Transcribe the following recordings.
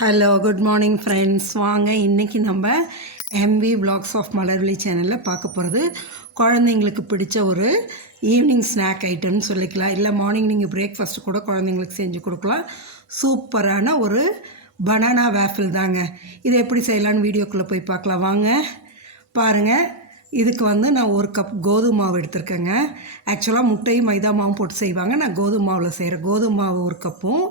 Hello good morning friends. வாங்க இன்றைக்கி நம்ம எம்வி விலாக்ஸ் ஆஃப் மலர்விழி சேனலில் பார்க்க போகிறது குழந்தைங்களுக்கு பிடிச்ச ஒரு ஈவினிங் ஸ்நாக் ஐட்டம்னு சொல்லிக்கலாம். இல்லை மார்னிங் நீங்கள் பிரேக்ஃபாஸ்ட்டு கூட குழந்தைங்களுக்கு செஞ்சு கொடுக்கலாம். சூப்பரான ஒரு பனானா வேஃபில் தாங்க. இதை எப்படி செய்யலான்னு வீடியோக்குள்ளே போய் பார்க்கலாம் வாங்க. பாருங்கள், இதுக்கு நான் ஒரு கப் கோதுமை மாவு எடுத்திருக்கேங்க. ஆக்சுவலாக முட்டையும் மைதா மாவும் போட்டு செய்வாங்க. நான் கோதுமை மாவில் செய்கிறேன். கோதுமை மாவு ஒரு கப்பும்,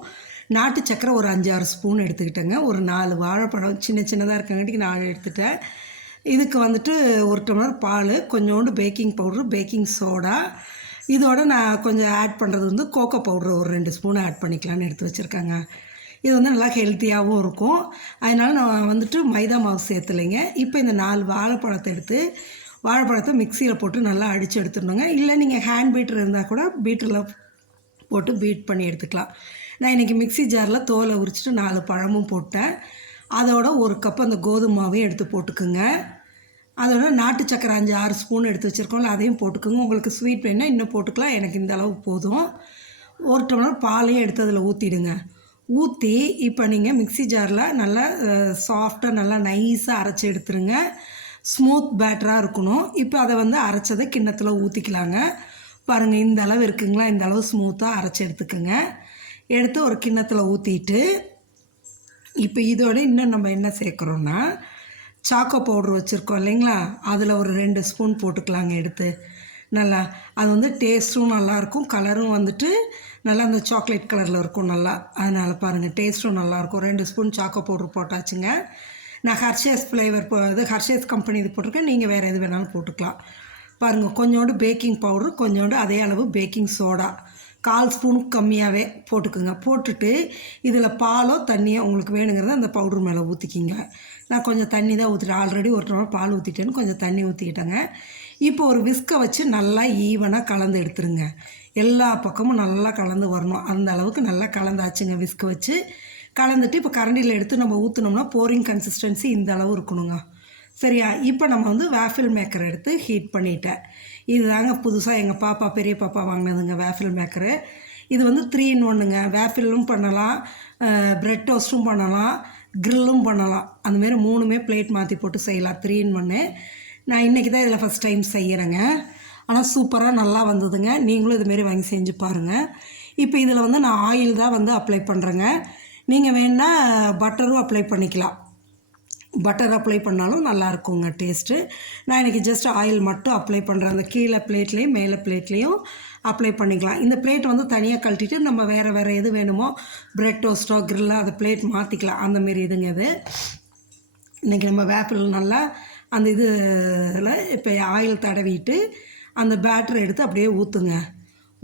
நாட்டு சக்கரை ஒரு 5-6 ஸ்பூன் எடுத்துக்கிட்டேங்க. ஒரு 4 வாழைப்பழம் சின்ன சின்னதாக இருக்கங்காட்டிக்கு 4 எடுத்துட்டேன். இதுக்கு ஒரு டம்ளர் பால், கொஞ்சோண்டு பேக்கிங் பவுட்ரு, பேக்கிங் சோடா, இதோடு நான் கொஞ்சம் ஆட் பண்ணுறது கோகோ பவுட்ரு ஒரு 2 ஸ்பூன் ஆட் பண்ணிக்கலான்னு எடுத்து வச்சுருக்கேங்க. இது நல்லா ஹெல்த்தியாகவும் இருக்கும். அதனால் நான் மைதா மாவு சேர்த்துலைங்க. இப்போ இந்த 4 வாழைப்பழத்தை மிக்சியில் போட்டு நல்லா அடித்து எடுத்துடணுங்க. இல்லை நீங்கள் ஹேண்ட் பீட்டர் இருந்தால் கூட பீட்டரில் போட்டு பீட் பண்ணி எடுத்துக்கலாம். நான் இன்றைக்கி மிக்சி ஜாரில் தோலை உரிச்சிட்டு 4 பழமும் போட்டேன். அதோட ஒரு கப் அந்த கோதுமை மாவையும் எடுத்து போட்டுக்குங்க. அதோட நாட்டு சக்கரை 5-6 ஸ்பூன் எடுத்து வச்சுருக்கோம்ல, அதையும் போட்டுக்குங்க. உங்களுக்கு ஸ்வீட் வேணால் இன்னும் போட்டுக்கலாம். எனக்கு இந்த அளவு போதும். ஒரு டம்ளர் பாலையும் எடுத்து அதில் ஊற்றிடுங்க. ஊற்றி இப்போ நீங்கள் மிக்சி ஜாரில் நல்லா சாஃப்டாக நல்லா நைஸாக அரைச்சி எடுத்துருங்க. ஸ்மூத் பேட்டராக இருக்கணும். இப்போ அதை அரைச்சதை கிண்ணத்தில் ஊற்றிக்கலாங்க. பாருங்கள், இந்த அளவு இருக்குங்களா? இந்த அளவு ஸ்மூத்தாக அரைச்சி எடுத்துக்கோங்க. எடுத்து ஒரு கிண்ணத்தில் ஊற்றிட்டு, இப்போ இதோடு இன்னும் நம்ம என்ன சேர்க்குறோன்னா, சாக்கோ பவுட்ரு வச்சுருக்கோம் இல்லைங்களா, அதில் ஒரு 2 ஸ்பூன் போட்டுக்கலாங்க. எடுத்து நல்லா அது டேஸ்ட்டும் நல்லாயிருக்கும், கலரும் நல்லா அந்த சாக்லேட் கலரில் இருக்கும் நல்லா. அதனால் பாருங்கள், டேஸ்ட்டும் நல்லாயிருக்கும். 2 ஸ்பூன் சாக்கோ பவுட்ரு போட்டாச்சுங்க. நான் ஹர்ஷேஸ் ஃப்ளேவர் ஹர்ஷேஸ் கம்பெனி இது போட்டிருக்கேன். நீங்கள் வேறு எது வேணாலும் போட்டுக்கலாம். பாருங்கள், கொஞ்சோண்டு பேக்கிங் பவுட்ரு, கொஞ்சோண்டு அதே அளவு பேக்கிங் சோடா, 1/4 ஸ்பூனுக்கு கம்மியாகவே போட்டுக்குங்க. போட்டுட்டு இதில் பாலோ தண்ணியோ உங்களுக்கு வேணுங்கிறத அந்த பவுட்ரு மேலே ஊற்றிக்கிங்க. நான் கொஞ்சம் தண்ணி தான் ஊற்றிட்டேன். ஆல்ரெடி ஒரு டம்ளர் பால் ஊற்றிட்டேன்னு கொஞ்சம் தண்ணி ஊற்றிக்கிட்டேங்க. இப்போ ஒரு விஸ்கை வச்சு நல்லா ஈவனாக கலந்து எடுத்துருங்க. எல்லா பக்கமும் நல்லா கலந்து வரணும். அந்த அளவுக்கு நல்லா கலந்தாச்சுங்க. விஸ்கை வச்சு கலந்துட்டு இப்போ கரண்டியில் எடுத்து நம்ம ஊற்றினோம்னா போரிங் கன்சிஸ்டன்சி இந்த அளவு இருக்கணுங்க. சரியா? இப்போ நம்ம வேஃபில் மேக்கர் எடுத்து ஹீட் பண்ணிட்டேன். இது தாங்க புதுசாக எங்கள் பெரிய பாப்பா வாங்கினதுங்க வேஃபில் மேக்கரு. இது 3 in 1ங்க. வேஃபிலும் பண்ணலாம், ப்ரெட் டோஸ்ட்டும் பண்ணலாம், க்ரில்லும் பண்ணலாம். அந்தமாரி 3மே பிளேட் மாற்றி போட்டு செய்யலாம். 3 in 1. நான் இன்றைக்கி தான் இதில் ஃபஸ்ட் டைம் செய்கிறேங்க. ஆனால் சூப்பராக நல்லா வந்ததுங்க. நீங்களும் இதுமாரி வாங்கி செஞ்சு பாருங்கள். இப்போ இதில் நான் ஆயில் தான் அப்ளை பண்ணுறேங்க. நீங்கள் வேணால் பட்டரும் அப்ளை பண்ணிக்கலாம். பட்டர் அப்ளை பண்ணாலும் நல்லாயிருக்குங்க டேஸ்ட்டு. நான் இன்றைக்கி ஜஸ்ட் ஆயில் மட்டும் அப்ளை பண்ணுறேன். அந்த கீழே பிளேட்லேயும் மேலே பிளேட்லேயும் அப்ளை பண்ணிக்கலாம். இந்த பிளேட் தனியாக கழட்டிட்டு நம்ம வேறு எது வேணுமோ, ப்ரெட் டோஸ்ட்டோ க்ரில்லோ அதை பிளேட் மாற்றிக்கலாம். அந்தமாரி இதுங்க இது. இன்றைக்கி நம்ம வேப்பில் நல்லா அந்த இதில் இப்போ ஆயில் தடவிட்டு அந்த பேட்டரை எடுத்து அப்படியே ஊற்றுங்க.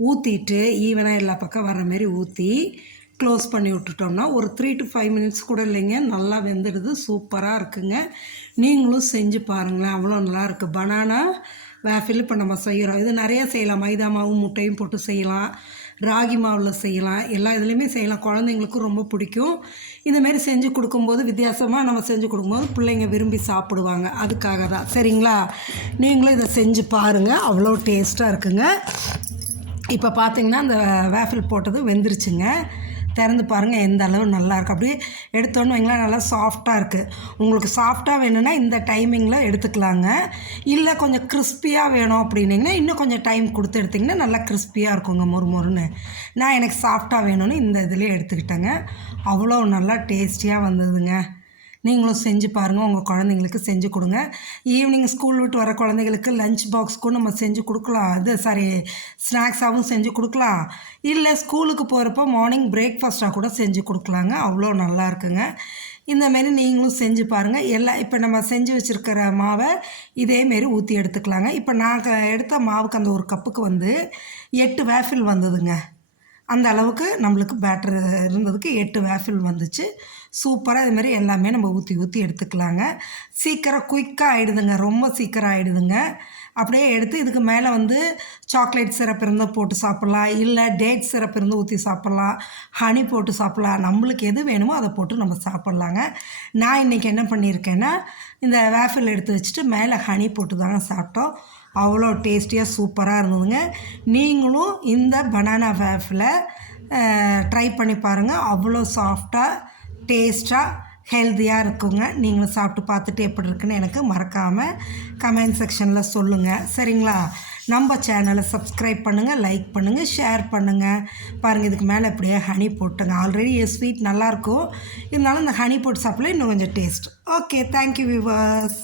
ஊற்றிட்டு ஈவனாக எல்லா பக்கம் வர்ற மாரி ஊற்றி க்ளோஸ் பண்ணி விட்டுட்டோம்னா ஒரு 3 to 5 minutes கூட இல்லைங்க, நல்லா வெந்துடுது. சூப்பராக இருக்குங்க. நீங்களும் செஞ்சு பாருங்களேன், அவ்வளோ நல்லா இருக்குது. பனானா வேஃபில் இப்போ நம்ம செய்கிறோம். இது நிறையா செய்யலாம். மைதா மாவும் முட்டையும் போட்டு செய்யலாம், ராகி மாவில் செய்யலாம், எல்லா இதுலேயுமே செய்யலாம். குழந்தைங்களுக்கும் ரொம்ப பிடிக்கும். இந்தமாரி செஞ்சு கொடுக்கும்போது, வித்தியாசமாக நம்ம செஞ்சு கொடுக்கும்போது பிள்ளைங்க விரும்பி சாப்பிடுவாங்க. அதுக்காக தான். சரிங்களா? நீங்களும் இதை செஞ்சு பாருங்கள், அவ்வளோ டேஸ்ட்டாக இருக்குங்க. இப்போ பார்த்திங்கன்னா அந்த வேஃபில் போட்டது வெந்துருச்சுங்க. திறந்து பாருங்கள் எந்த அளவு நல்லாயிருக்கு. அப்படியே எடுத்தோன்னு வைங்களேன், நல்லா சாஃப்டாக இருக்குது. உங்களுக்கு சாஃப்டாக வேணும்னா இந்த டைமிங்கில் எடுத்துக்கலாங்க. இல்லை கொஞ்சம் கிறிஸ்பியாக வேணும் அப்படின்னிங்கன்னா இன்னும் கொஞ்சம் டைம் கொடுத்து எடுத்திங்கன்னா நல்லா கிறிஸ்பியாக இருக்குங்க, மொறுன்னு. நான் எனக்கு சாஃப்டாக வேணும்னு இந்த இதுலேயே எடுத்துக்கிட்டேங்க. அவ்வளோ நல்லா டேஸ்டியாக வந்ததுங்க. நீங்களும் செஞ்சு பாருங்கள், உங்கள் குழந்தைங்களுக்கு செஞ்சு கொடுங்க. ஈவினிங் ஸ்கூல் விட்டு வர குழந்தைங்களுக்கு லஞ்ச் பாக்ஸ்க்கும் நம்ம செஞ்சு கொடுக்கலாம். ஸ்நாக்ஸாகவும் செஞ்சு கொடுக்கலாம். இல்லை ஸ்கூலுக்கு போகிறப்போ மார்னிங் பிரேக்ஃபாஸ்ட்டாக கூட செஞ்சு கொடுக்கலாங்க. அவ்வளோ நல்லா இருக்குங்க. இந்தமாரி நீங்களும் செஞ்சு பாருங்கள். இப்போ நம்ம செஞ்சு வச்சுருக்கிற மாவை இதேமாரி ஊற்றி எடுத்துக்கலாங்க. இப்போ நான் எடுத்த மாவுக்கு அந்த ஒரு கப்புக்கு 8 வேஃபில் வந்ததுங்க. அந்த அளவுக்கு நம்மளுக்கு பேட்டர் இருந்ததுக்கு 8 வேஃபில் வந்துச்சு. சூப்பராக இதுமாரி எல்லாமே நம்ம ஊற்றி எடுத்துக்கலாங்க. சீக்கிரம் குயிக்காக ஆகிடுதுங்க, ரொம்ப சீக்கிரம் ஆகிடுதுங்க. அப்படியே எடுத்து இதுக்கு மேலே சாக்லேட் சிரப் இருந்தால் போட்டு சாப்பிட்லாம், இல்லை டேட் சிரப் இருந்து ஊற்றி சாப்பிட்லாம், ஹனி போட்டு சாப்பிட்லாம். நம்மளுக்கு எது வேணுமோ அதை போட்டு நம்ம சாப்பிட்லாங்க. நான் இன்றைக்கி என்ன பண்ணியிருக்கேன்னா, இந்த வேஃபில் எடுத்து வச்சுட்டு மேலே ஹனி போட்டு தாங்க சாப்பிட்டோம். அவ்வளோ டேஸ்டியாக சூப்பராக இருந்ததுங்க. நீங்களும் இந்த பனானா வேஃபில் ட்ரை பண்ணி பாருங்கள். அவ்வளோ சாஃப்டாக டேஸ்ட்டாக ஹெல்த்தியாக இருக்குங்க. நீங்களும் சாப்பிட்டு பார்த்துட்டு எப்படி இருக்குன்னு எனக்கு மறக்காமல் கமெண்ட் செக்ஷனில் சொல்லுங்கள். சரிங்களா? நம்ம சேனலை சப்ஸ்கிரைப் பண்ணுங்கள், லைக் பண்ணுங்கள், ஷேர் பண்ணுங்கள். பாருங்கள், இதுக்கு மேலே இப்படியே ஹனி போட்டுங்க. ஆல்ரெடி ஸ்வீட் நல்லாயிருக்கும், இருந்தாலும் இந்த ஹனி போட்டு சாப்பிடல இன்னும் கொஞ்சம் டேஸ்ட். Okay, thank you viewers.